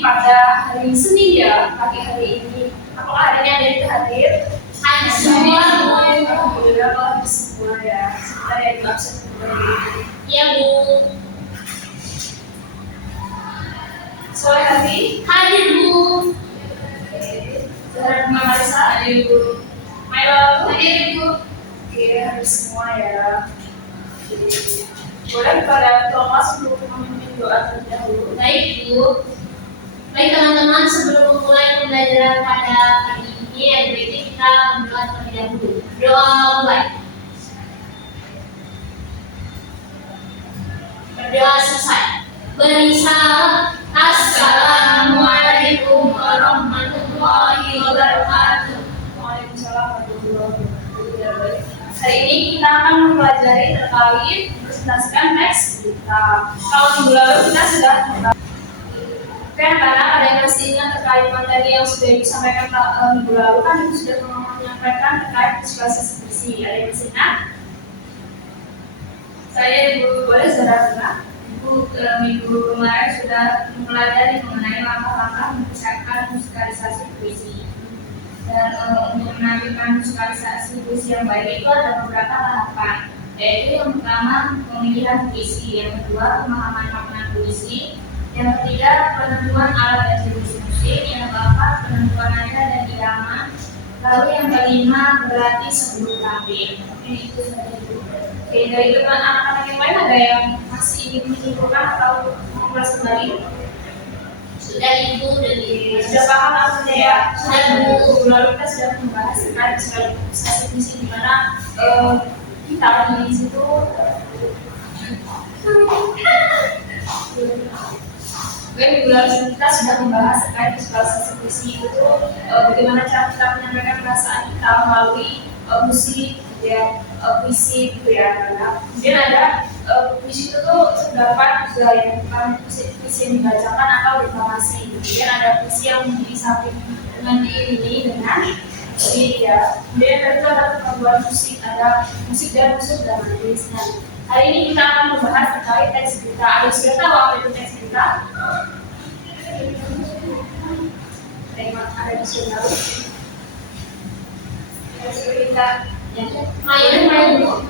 pada hari Senin ya, pagi hari ini. Apakah hari ini ada yang hadir? Hadir semua. Alhamdulillah kalau hadir semua ya. Sebentar ya, Ibu absen dulu. Ya Bu. Soleh Hadi? Hadir Bu. Zahra Bunga Marisa? Hadir Bu. Maila? Hadir Bu. Oke, hadir semua ya. Boleh kepada Thomas untuk memimpin doa terlebih dahulu. Baik Bu. Baik teman-teman, sebelum memulai pembelajaran pada hari ini, ada baiknya kita berdoa terlebih dahulu. Doa mulai. Berdoa selesai. Beri salam. Assalamualaikum warahmatullahi wabarakatuh. Waalaikumsalam warahmatullahi wabarakatuh. Hari ini kita akan mempelajari terkait presentasikan teks kita. Kalau minggu lalu kita sudah Oke, anak-anak ada yang masih ingat terkait materi yang sudah disampaikan minggu lalu kan itu sudah menyampaikan terkait visualisasi visi. Ada yang masih ingat? Saya Ibu boleh saudara Bunga. Ibu minggu kemarin sudah mempelajari mengenai langkah-langkah mempersiapkan musikalisasi puisi. Dan untuk menampilkan musikalisasi puisi yang baik itu ada beberapa tahapan, yaitu yang pertama pemilihan puisi, yang kedua pemahaman makna puisi, yang ketiga penentuan alat dan jenis musik, yang keempat penentuan nada dan irama, lalu yang kelima berlatih sebelum tampil. Oke, itu saja dulu. Oke, dari teman anak-anak yang lain ada yang masih ingin menyimpulkan atau mengulas kembali? Sudah Ibu dan Ibu. Sudah paham maksudnya ya? Sudah Bu. Lalu kita sudah membahas terkait visualisasi visi di mana kita di situ minggu lalu kita sudah membahas terkait visualisasi visi itu bagaimana cara kita menyampaikan perasaan kita melalui musik, ya, puisi gitu ya. Kemudian ada puisi itu tuh terdapat juga yang bukan puisi yang dibacakan atau deklamasi. Kemudian ada puisi yang disamping dengan diiringi dengan musik ya. Kemudian itu ada perpaduan musik, ada musik dan musik dalam tulisnya. Hari ini kita akan membahas terkait teks kita. Ada sudah tahu apa itu teks kita? Ada yang sudah tahu? Teks kita Main Bu.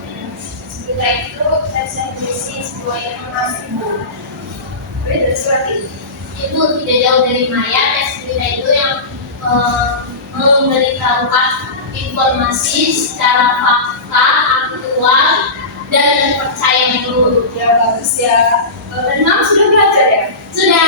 kita itu teks yang berisi sebuah informasi. Boleh dari surat ini? Itu tidak jauh dari Maya. Teks berita itu yang memberitahukan informasi secara fakta, aktual, dan terpercaya dulu. Ya bagus ya. Dan Mam sudah belajar ya? Sudah.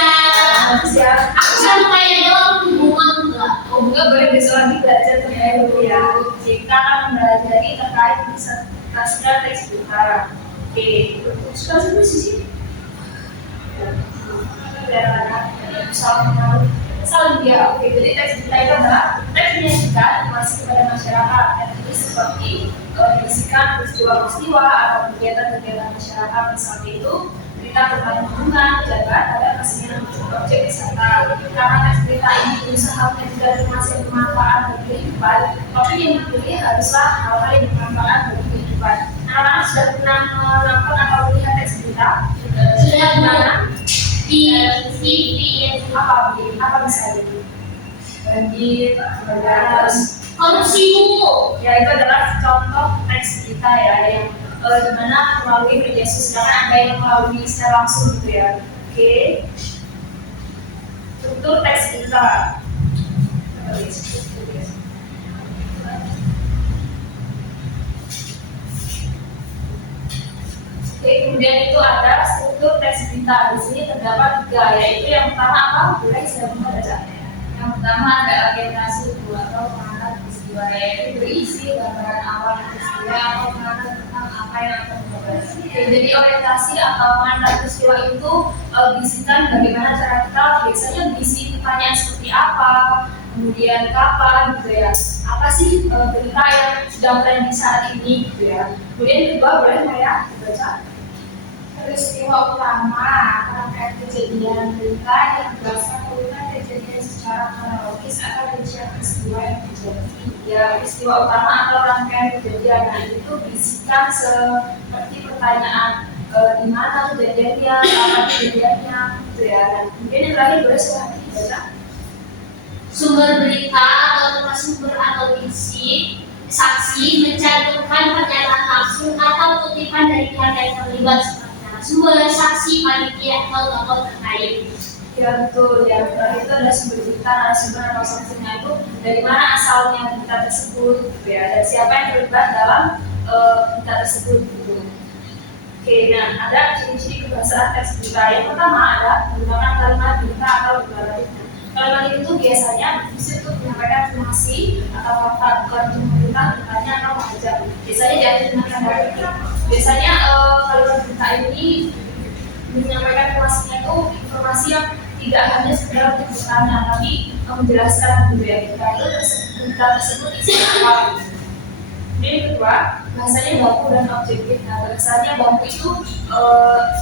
Bagus ya. Aku sampai doang bunga enggak. Oh enggak, boleh besok lagi belajar terkait dulu ya. Kita akan mempelajari terkait presentasikan teks kita. Oke, suka sih sih. Salam dia. Oke, jadi teks kita itu adalah teks menyajikan informasi kepada masyarakat dan itu seperti berisikan peristiwa-peristiwa atau kegiatan-kegiatan masyarakat, misalnya itu berita tentang hubungan, pejabat, ada kesenian objek wisata. Karena teks berita ini berusaha menyajikan informasi yang bermanfaat bagi kehidupan, tapi yang dipilih haruslah hal-hal yang bermanfaat bagi kehidupan. Anak-anak sudah pernah menonton atau melihat teks berita? Sudah Mana? di TV. Apa bisa jadi? Banjir, kebakaran, Korupsi Bu. ya itu adalah contoh teks kita ya yang dimana melalui media sosial ada yang melalui secara langsung gitu ya. Oke, struktur teks kita. Oke, kemudian itu ada struktur teks kita. Di sini terdapat 3, yaitu yang pertama apa? Boleh saya membaca. Yang pertama ada orientasi kedua atau pengantar peristiwa, yaitu berisi gambaran awal peristiwa atau pengantar tentang apa yang akan dibahas. Jadi orientasi atau pengantar peristiwa itu berisikan bagaimana cara kita biasanya berisi pertanyaan seperti apa, kemudian kapan gitu ya. Apa sih berita yang sedang trending saat ini gitu ya. Kemudian kedua boleh saya baca. Peristiwa utama rangkaian kejadian berita yang berdasarkan urutan kejadian secara kronologis atau rincian peristiwa yang terjadi. Ya, peristiwa utama atau rangkaian kejadian, nah itu berisikan seperti pertanyaan di mana kejadiannya, kapan kejadiannya, gitu ya. Dan kemudian yang terakhir boleh silahkan baca? Sumber berita atau sumber atau isi saksi mencantumkan pernyataan langsung atau kutipan dari pihak yang terlibat seperti narasumber, saksi, panitia atau tokoh terkait. Ya betul, ya terakhir itu adalah sumber berita, narasumber atau saksinya itu dari mana asalnya berita tersebut, gitu ya, dan siapa yang terlibat dalam berita tersebut, gitu. Oke, nah ada ciri-ciri kebahasaan teks berita. Yang pertama ada menggunakan kalimat berita atau deklarasi. Kalimat itu biasanya berfungsi untuk menyampaikan informasi atau fakta, bukan untuk memberikan bertanya atau mengajak. Biasanya digunakan dari itu. Biasanya kalimat berita ini menyampaikan informasinya itu informasi yang tidak hanya sekedar untuk bertanya, tapi menjelaskan budaya kita itu berita tersebut isinya apa. Kemudian yang kedua, bahasanya baku dan objektif. Nah, bahasanya baku itu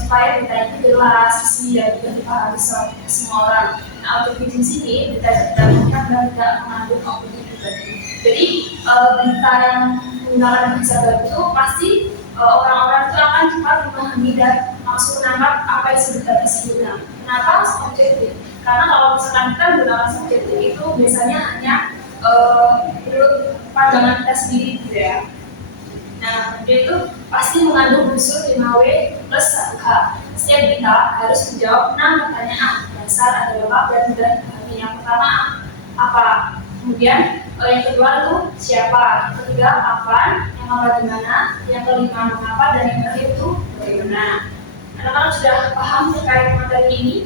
supaya berita itu jelas, isi dan juga dipahami semua orang. Nah, objektif di sini berita itu tidak menggunakan dan tidak mengandung opini pribadi. Jadi berita yang menggunakan bahasa baku itu pasti orang-orang itu akan cepat memahami dan langsung menangkap apa isi berita tersebut. Nah, kenapa subjektif? Karena kalau misalkan kita menggunakan subjektif itu biasanya hanya menurut pandangan kita sendiri, gitu ya. Nah, dia itu pasti mengandung unsur 5W plus 1H. Setiap berita harus menjawab 6 pertanyaan dasar ada lengkap dan mudah dipahami. Yang pertama apa? Kemudian yang kedua itu siapa? Yang ketiga kapan? Yang keempat di mana? Yang kelima mengapa? Dan yang terakhir itu bagaimana? Anak-anak sudah paham terkait materi ini?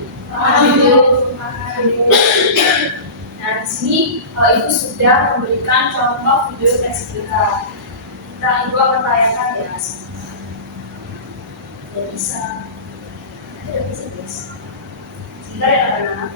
Nah, di sini Ibu sudah memberikan contoh video teks berita. Kita Ibu akan tayangkan ya. Tidak bisa. Tidak bisa, guys. Sebentar ya, anak-anak.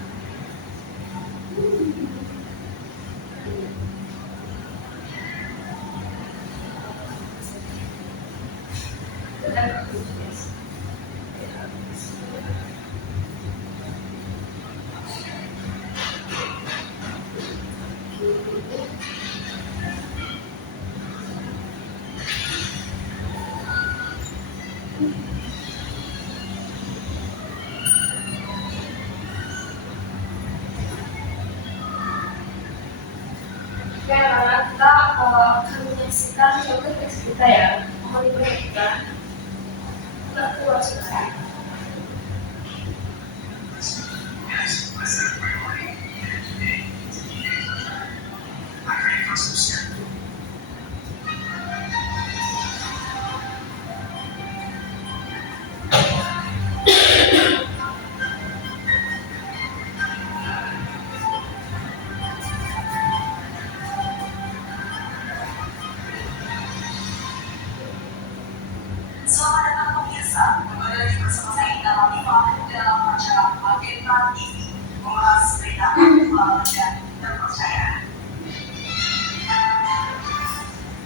Oke, anak-anak, kita akan menyaksikan contoh teks berita ya. Mohon diperhatikan. Kita keluar sekarang. Selamat datang pemirsa, kembali lagi bersama saya Ida Latifah dalam acara Agenda TV, mengulas berita aktual dan terpercaya.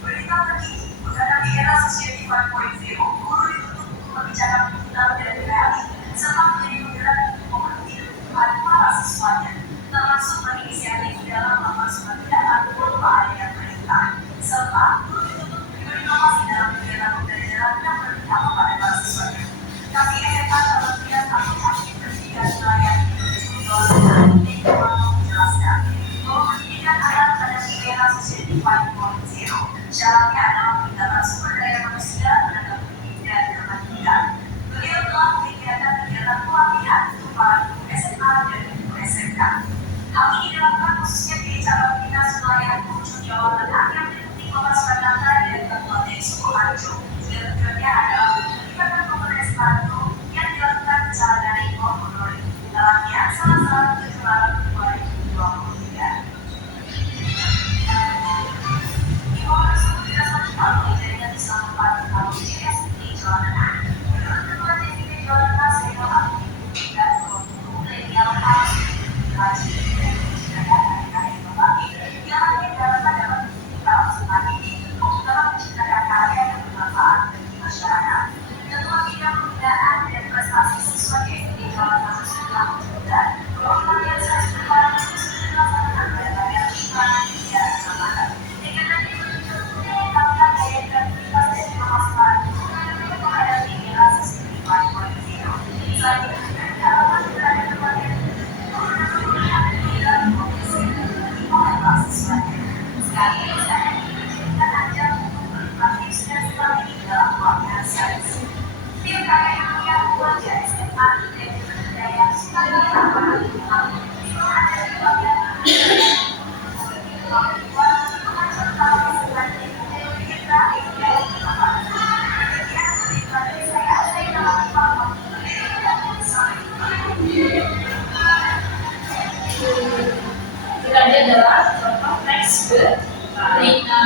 Berita terkini menghadapi era Society 5.0, guru dituntut untuk membicarakan kebenaran dan reality, serta menjadi penggerak untuk memenuhi kebutuhan para siswanya, termasuk berinisiatif dalam melakukan surat edaran berupa adanya perintah, serta guru dituntut berinovasi dalam kegiatan pembelajaran yang berpihak kepada para siswanya. Kami SMA Kementerian Administrasi Pendidikan Wilayah Indonesia menjelaskan bahwa pendidikan adalah menghadapi era Society 5.0. Syaratnya adalah peningkatan sumber daya manusia, tenaga pendidik dan kemandirian. Beliau telah menyediakan kegiatan pelatihan untuk para guru SMA dan guru SMK. Hal ini dilakukan khususnya di cabang dinas wilayah Ujung Jawa Tengah yang meliputi Kota Surakarta dan Kabupaten Sukoharjo. Dan tujuannya adalah meningkatkan kompetensi para guru yang dilakukan secara daring maupun luring. Dalamnya salah satu kejuaraan 2023. Di bawah tersebut tidak satu melalui jaringan Islam Padi atau JS di Jawa Tengah. Menurut Ketua DPP Jawa Tengah, Senior Abdi dan Guru Milenial harus rajin dan menciptakan karya inovasi yang akan diharapkan dapat kita usaha ini untuk dapat menciptakan karya yang bermanfaat bagi masyarakat. Ketua Bidang Pembinaan Izinkan Anda untuk melihat tips dan strategi dalam organisasi. Tim KKN yang pelajar SMA dan budaya Sukabumi Ada di Kita lihat adalah contoh teks berita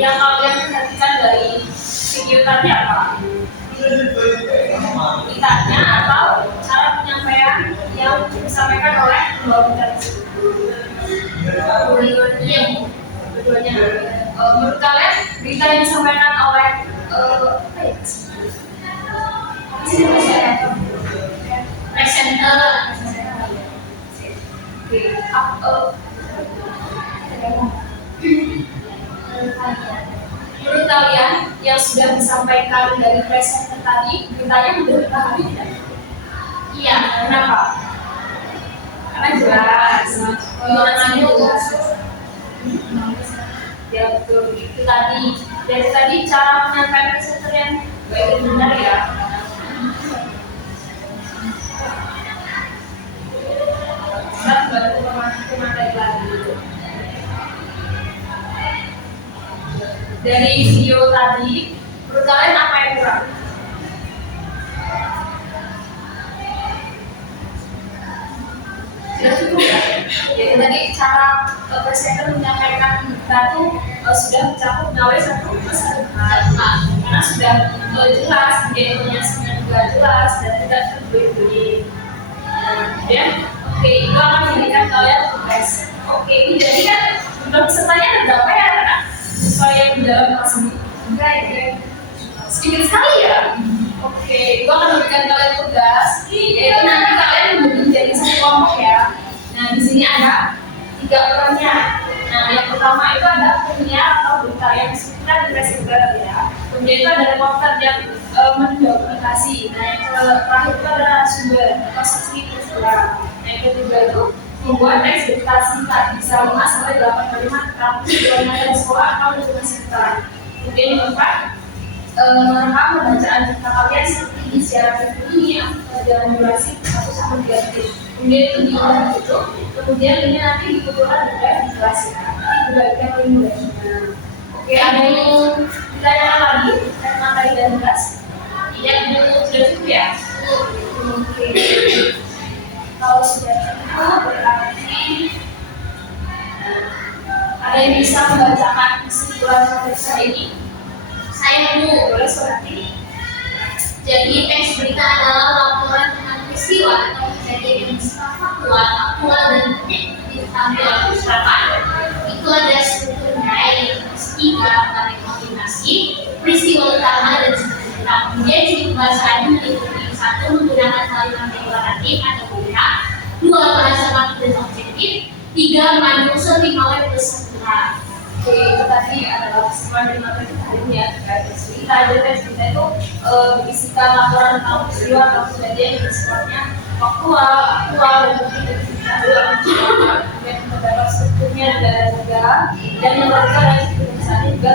yang kalian perhatikan dari video tadi apa? Beritanya atau cara penyampaian yang disampaikan oleh dua berita tersebut. Keduanya. Menurut kalian berita yang disampaikan oleh presenter. Menurut kalian yang sudah disampaikan dari presenter tadi, beritanya mudah dipahami tidak? Iya. Kenapa? Karena jelas. Gimana jelas? Ya betul. Itu tadi. Dari tadi cara menyampaikan presenter yang baik dan benar ya. Kita baru materi lagi. Dari video tadi, menurut kalian apa yang kurang? Sudah cukup ya? Jadi tadi cara presenter menyampaikan berita itu sudah mencakup gawe satu karena sudah jelas, informasinya juga jelas dan tidak terbelit-belit. Ya, oke, itu akan memberikan kalian tugas. Oke, ini jadi kan untuk pesertanya ada berapa ya anak? Sesuai yang di dalam kelas ini? Enggak, sedikit sekali ya. Oke, itu akan memberikan kalian tugas. Yaitu nanti kalian menjadi satu kelompok ya. Nah, di sini ada 3 perannya. Nah, yang pertama itu ada penyiar atau berita yang disebutkan di presenter ya. Kemudian itu ada reporter yang mendokumentasi. Nah, yang terakhir itu ada sumber atau saksi peristiwa. Nah, yang ketiga itu membuat teks berita singkat bisa 5 sampai 8 kalimat tentang tujuannya dari sekolah atau lingkungan sekitar. Kemudian yang keempat, merekam pembacaan berita kalian seperti di siaran ini dalam durasi 1 sampai 3 detik. Kemudian itu diunggah itu, kemudian ini nanti dikumpulkan juga di kelas ya. Nanti dibagikan oleh muridnya. Oke, ada yang ditanya lagi tentang materi dan tugas? Tidak, sudah cukup ya? Oke. Kalau sudah cukup, berarti ada yang bisa membacakan kesimpulan pemeriksaan ini? Saya Bu. Boleh seperti. Jadi teks berita adalah laporan tentang peristiwa atau kejadian yang bersifat faktual dan tidak ditampil oleh masyarakat. Itu ada strukturnya yaitu tiga pada kombinasi peristiwa utama dan seterusnya. Kemudian ciri pembahasannya meliputi 1. Menggunakan kalimat deklaratif atau bergerak, 2. Bahasa baku dan objektif, 3. Mengandung oleh peserta. Oke, itu tadi adalah kesimpulan dari materi kita hari ini ya terkait teks berita. Jadi teks berita itu berisikan laporan tentang peristiwa atau kejadian yang bersifatnya faktual, aktual dan tidak kemudian terdapat strukturnya dan juga dan yang ketiga dari pemeriksaan juga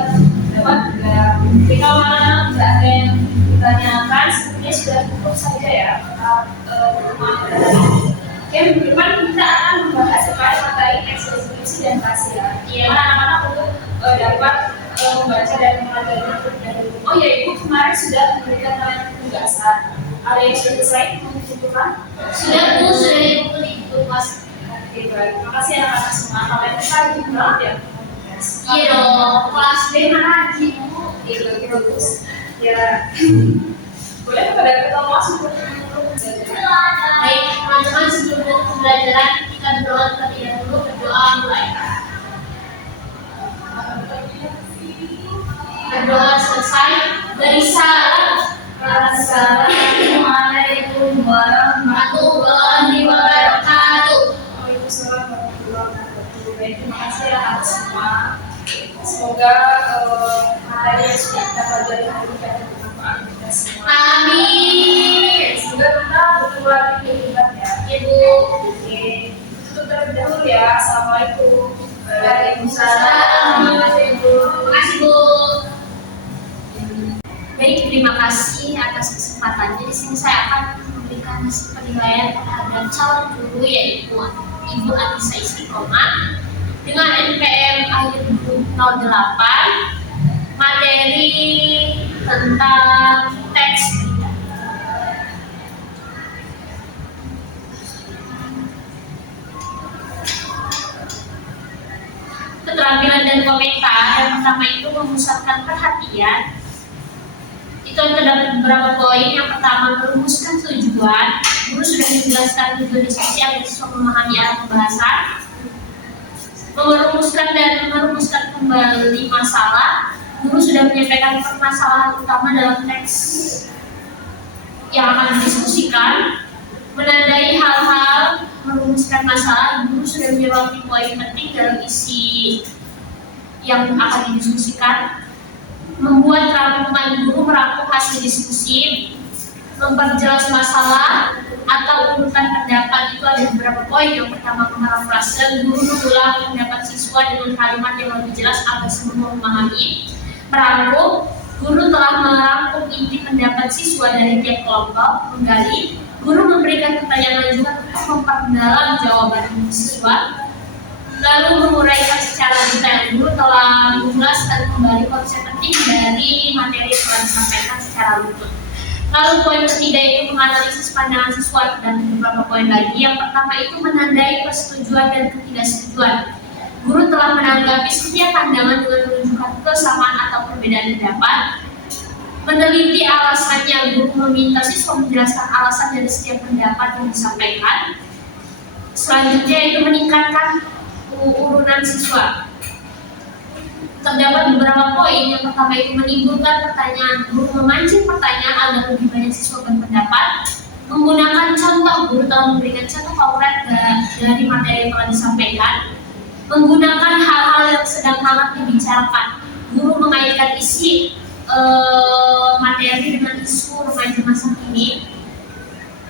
dapat juga. Jadi kalau mana tidak ada yang ditanyakan, sebenarnya sudah cukup saja ya Oke, minggu depan kita akan membahas terkait materi ekspresi dan kasia. Gimana anak-anak untuk dapat membaca dan mempelajari. Oh ya, Ibu kemarin sudah memberikan kalian penugasan. Ada yang sudah selesai mengumpulkan? Sudah Bu, sudah diikuti Mas. Oke, baik. Terima kasih anak-anak semua. Kalian bisa rajin banget ya. Iya dong, kelas B mana lagi Bu? Iya, lagi bagus. Ya, boleh kepada ketua kelas untuk Baik, teman-teman sebelum pembelajaran kita berdoa terlebih dahulu. Berdoa mulai. Berdoa selesai. Beri salam. Assalamualaikum warahmatullahi wabarakatuh. Waalaikumsalam warahmatullahi wabarakatuh. Baik, terima kasih ya anak semua. Semoga materi yang sudah kita pelajari hari ini dapat bermanfaat untuk kita semua. Amin. Semoga kita bertemu lagi di debat ya. Ibu. Oke, tutup terlebih dahulu ya. Assalamualaikum. Waalaikumsalam. Terima kasih Bu. Baik, terima kasih atas kesempatannya. Di sini saya akan memberikan hasil penilaian terhadap calon guru yaitu Ibu Anissa Istiqomah dengan NPM akhir 08 materi tentang teks. Keterampilan dan komentar yang pertama itu memusatkan perhatian. Itu terdapat beberapa poin. Yang pertama, merumuskan tujuan. Guru sudah menjelaskan tujuan diskusi agar siswa memahami arah pembahasan. Merumuskan kembali masalah. Guru sudah menyampaikan permasalahan utama dalam teks yang akan didiskusikan. Menandai hal-hal, merumuskan masalah. Guru sudah menjawab poin penting dalam isi yang akan didiskusikan. Membuat rangkuman, guru merangkum hasil diskusi. Memperjelas masalah atau urutan pendapat. Itu ada beberapa poin. Yang pertama, parafrase. Guru mengulang pendapat siswa dengan kalimat yang lebih jelas agar semua memahami. Merangkum, guru telah merangkum inti pendapat siswa dari tiap kelompok. Menggali, guru memberikan pertanyaan lanjutan untuk memperdalam jawaban siswa. Lalu menguraikan secara detail. Guru telah menjelaskan kembali konsep penting dari materi yang telah disampaikan secara runtut. Lalu poin ketiga itu menganalisis pandangan siswa dan beberapa poin lagi. Yang pertama itu menandai persetujuan dan ketidaksetujuan. Guru telah menanggapi setiap pandangan dengan menunjukkan kesamaan atau perbedaan pendapat. Meneliti alasannya, guru meminta siswa menjelaskan alasan dari setiap pendapat yang disampaikan. Selanjutnya itu meningkatkan urunan siswa. Terdapat beberapa poin. Yang pertama itu menimbulkan pertanyaan. Guru memancing pertanyaan agar lebih banyak siswa berpendapat. Menggunakan contoh, guru telah memberikan contoh konkret dari materi yang telah disampaikan. Menggunakan hal-hal yang sedang hangat dibicarakan. Guru mengaitkan isi materi dengan isu remaja masa kini.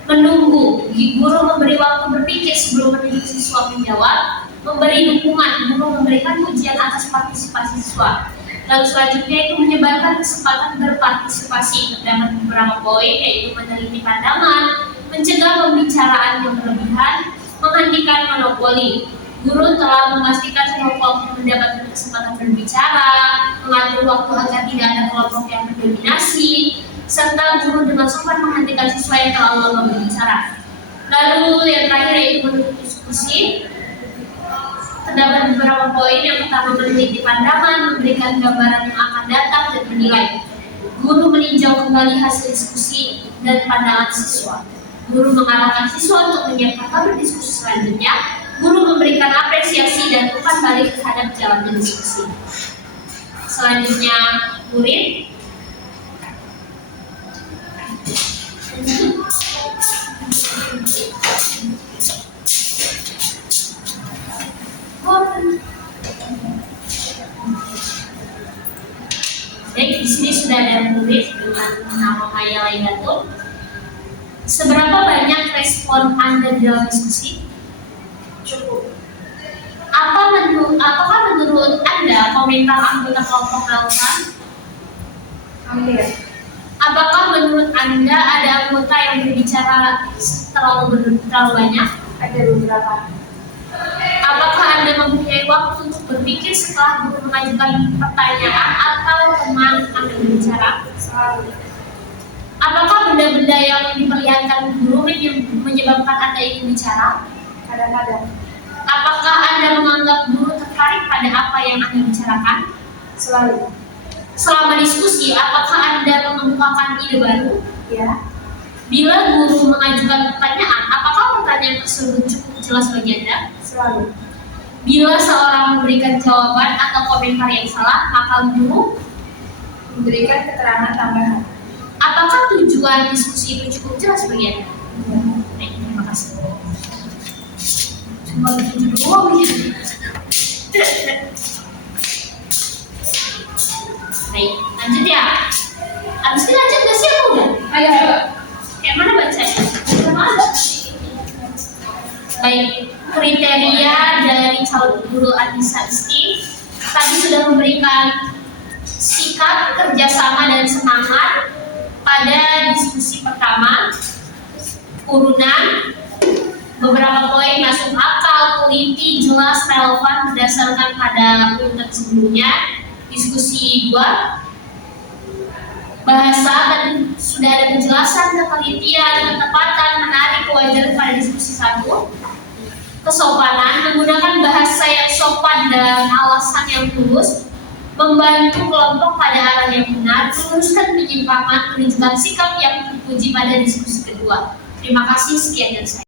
Menunggu, guru memberi waktu berpikir sebelum menunjuk siswa menjawab. Memberi dukungan, guru memberikan pujian atas partisipasi siswa. Lalu selanjutnya itu menyebarkan kesempatan berpartisipasi. Terdapat beberapa poin yaitu meneliti pandangan, mencegah pembicaraan yang berlebihan, menghentikan monopoli. Guru telah memastikan semua kelompok mendapatkan kesempatan berbicara, mengatur waktu agar tidak ada kelompok yang mendominasi, serta guru dengan sopan menghentikan siswa yang terlalu lama berbicara. Lalu yang terakhir yaitu menutup diskusi. Terdapat beberapa poin. Yang pertama meneliti pandangan, memberikan gambaran yang akan datang dan menilai. Guru meninjau kembali hasil diskusi dan pandangan siswa. Guru mengarahkan siswa untuk menyiapkan berdiskusi selanjutnya. Guru memberikan apresiasi dan umpan balik terhadap jalannya diskusi. Selanjutnya murid. Baik, di sini sudah ada murid dengan nama Maya Lailatul. Seberapa banyak respon Anda dalam diskusi? Cukup. Apakah menurut Anda komentar anggota kelompok relevan? Hampir. Apakah menurut Anda ada anggota yang berbicara terlalu banyak? Ada beberapa. Apakah Anda mempunyai waktu untuk berpikir setelah guru mengajukan pertanyaan atau teman Anda berbicara? Selalu. Apakah benda-benda yang diperlihatkan guru menyebabkan Anda ingin bicara? Kadang-kadang. Apakah Anda menganggap guru tertarik pada apa yang Anda bicarakan? Selalu. Selama diskusi, apakah Anda mengemukakan ide baru? Ya. Bila guru mengajukan pertanyaan, apakah pertanyaan tersebut cukup jelas bagi Anda? Selalu. Bila seorang memberikan jawaban atau komentar yang salah, maka guru Memberikan keterangan tambahan. apakah tujuan diskusi itu cukup jelas bagi Anda? Ya. Baik, terima kasih. Cuma begitu doang ya. Baik, lanjut ya. Habis ini lanjut gak sih aku udah? Ayo. Kayak mana bacanya? Udah malas. Baik, kriteria kriteria dari calon guru Anissa Isti tadi sudah memberikan sikap, kerjasama, dan semangat pada diskusi pertama. Urunan beberapa poin masuk akal, teliti, jelas, relevan berdasarkan pada urutan sebelumnya. Diskusi 2, bahasa dan sudah ada penjelasan, ketelitian, ketepatan, menarik, kewajaran pada diskusi 1. Kesopanan, menggunakan bahasa yang sopan dan alasan yang tulus, membantu kelompok pada arah yang benar, meluruskan penyimpangan, menunjukkan sikap yang terpuji pada diskusi kedua. Terima kasih, sekian dari saya.